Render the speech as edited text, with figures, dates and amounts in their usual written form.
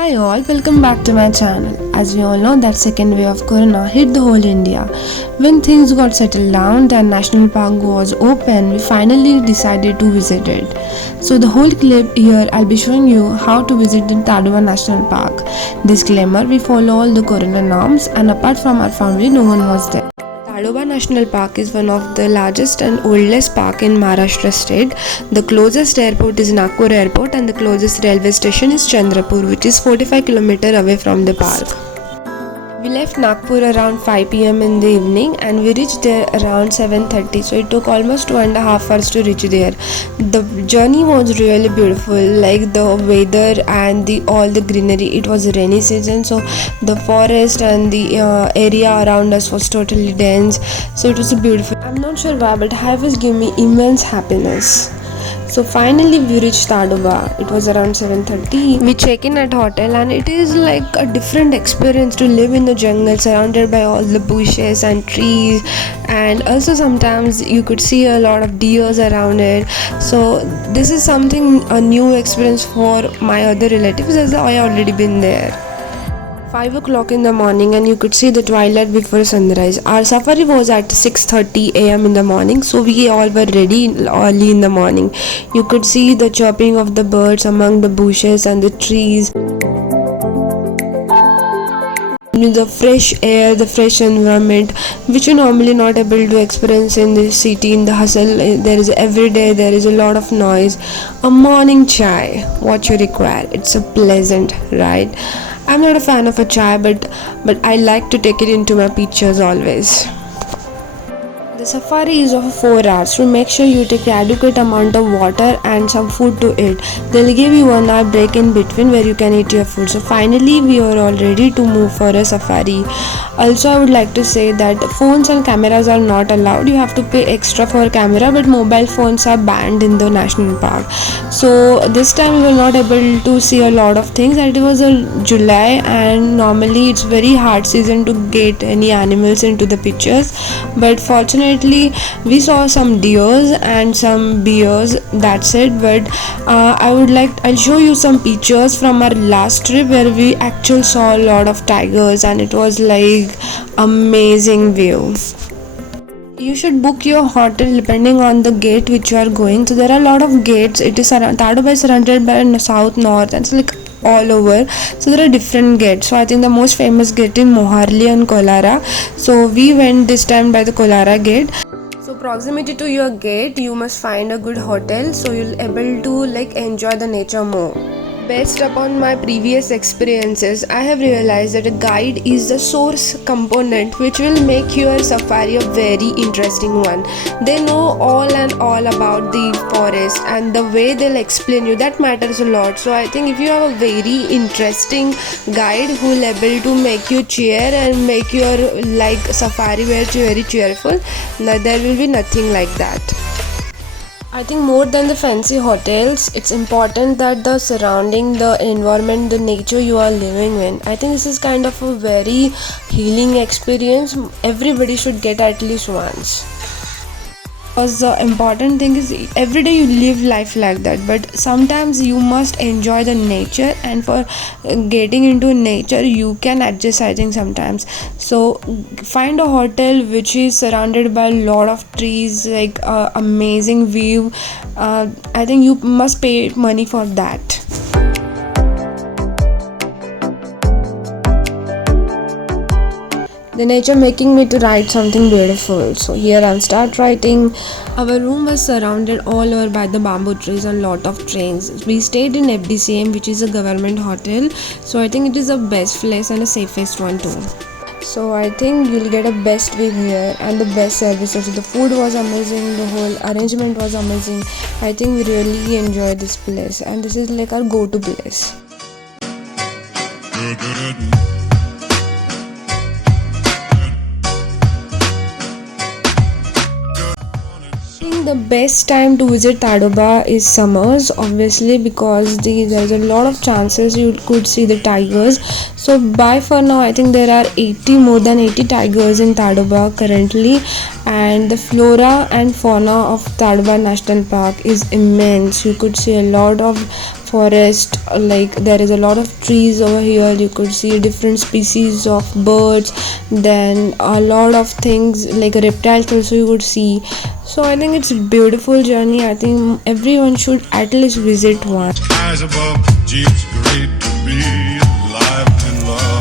Hi all, welcome back to my channel. As we all know that second wave of corona hit the whole India. When things got settled down, the national park was open, we finally decided to visit it. So the whole clip here I'll be showing you how to visit the Tadoba National Park. Disclaimer, we follow all the corona norms and apart from our family no one was there. Tadoba National Park is one of the largest and oldest park in Maharashtra state. The closest airport is Nagpur Airport and the closest railway station is Chandrapur, which is 45 km away from the park. We left Nagpur around 5 pm in the evening and we reached there around 7:30. So it took almost 2.5 hours to reach there. The journey was really beautiful, like the weather and the all the greenery. It was rainy season, so the forest and the area around us was totally dense. So it was beautiful. I'm not sure why, but it was giving me immense happiness. So finally we reached Tadoba. It was around 7:30. We check in at hotel and it is like a different experience to live in the jungle surrounded by all the bushes and trees, and also sometimes you could see a lot of deers around it. So this is something a new experience for my other relatives as I already been there. 5 o'clock in the morning and you could see the twilight before sunrise. Our safari was at 6:30 am in the morning, so we all were ready early in the morning. You could see the chirping of the birds among the bushes and the trees. The fresh air, the fresh environment, which you're normally not able to experience in the city, in the hustle. There is every day there is a lot of noise. A morning chai, what you require. It's a pleasant ride. I'm not a fan of a chai, but I like to take it into my pictures always. The safari is of 4 hours, so make sure you take adequate amount of water and some food to eat. They'll give you 1 hour break in between where you can eat your food. So finally we are all ready to move for a safari. Also I would like to say that phones and cameras are not allowed. You have to pay extra for camera, but mobile phones are banned in the national park. So this time we were not able to see a lot of things, and it was a July and normally it's very hard season to get any animals into the pictures, but fortunately we saw some deers and some bears, that's it. But I'll show you some pictures from our last trip where we actually saw a lot of tigers and it was like amazing view. You should book your hotel depending on the gate which you are going. So there are a lot of gates. It is Tadoba is surrounded by south, north, and it's like all over. So there are different gates. So I think the most famous gate in Moharli and Kolara. So we went this time by the Kolara gate. So proximity to your gate, you must find a good hotel so you'll able to like enjoy the nature more. Based upon my previous experiences, I have realized that a guide is the source component which will make your safari a very interesting one. They know all and all about the forest, and the way they'll explain you, that matters a lot. So I think if you have a very interesting guide who will able to make you cheer and make your like safari very cheerful, there will be nothing like that. I think more than the fancy hotels, it's important that the surrounding, the environment, the nature you are living in. I think this is kind of a very healing experience. Everybody should get at least once. Because the important thing is every day you live life like that, but sometimes you must enjoy the nature, and for getting into nature you can adjust, I think, sometimes. So find a hotel which is surrounded by a lot of trees, like amazing view. I think you must pay money for that. The nature making me to write something beautiful. So here I'll start writing. Our room was surrounded all over by the bamboo trees and lot of trains. We stayed in FDCM, which is a government hotel. So I think it is the best place and the safest one too. So I think you'll get a best view here and the best services. The food was amazing, the whole arrangement was amazing. I think we really enjoyed this place, and this is like our go-to place. The best time to visit Tadoba is summers, obviously, because there's a lot of chances you could see the tigers. So by for now I think there are more than 80 tigers in Tadoba currently, and the flora and fauna of Tadoba National Park is immense. You could see a lot of forest, like there is a lot of trees over here. You could see different species of birds, then a lot of things like reptiles also you would see. So I think it's a beautiful journey. I think everyone should at least visit one. Skies above, gee, it's great to be alive and love.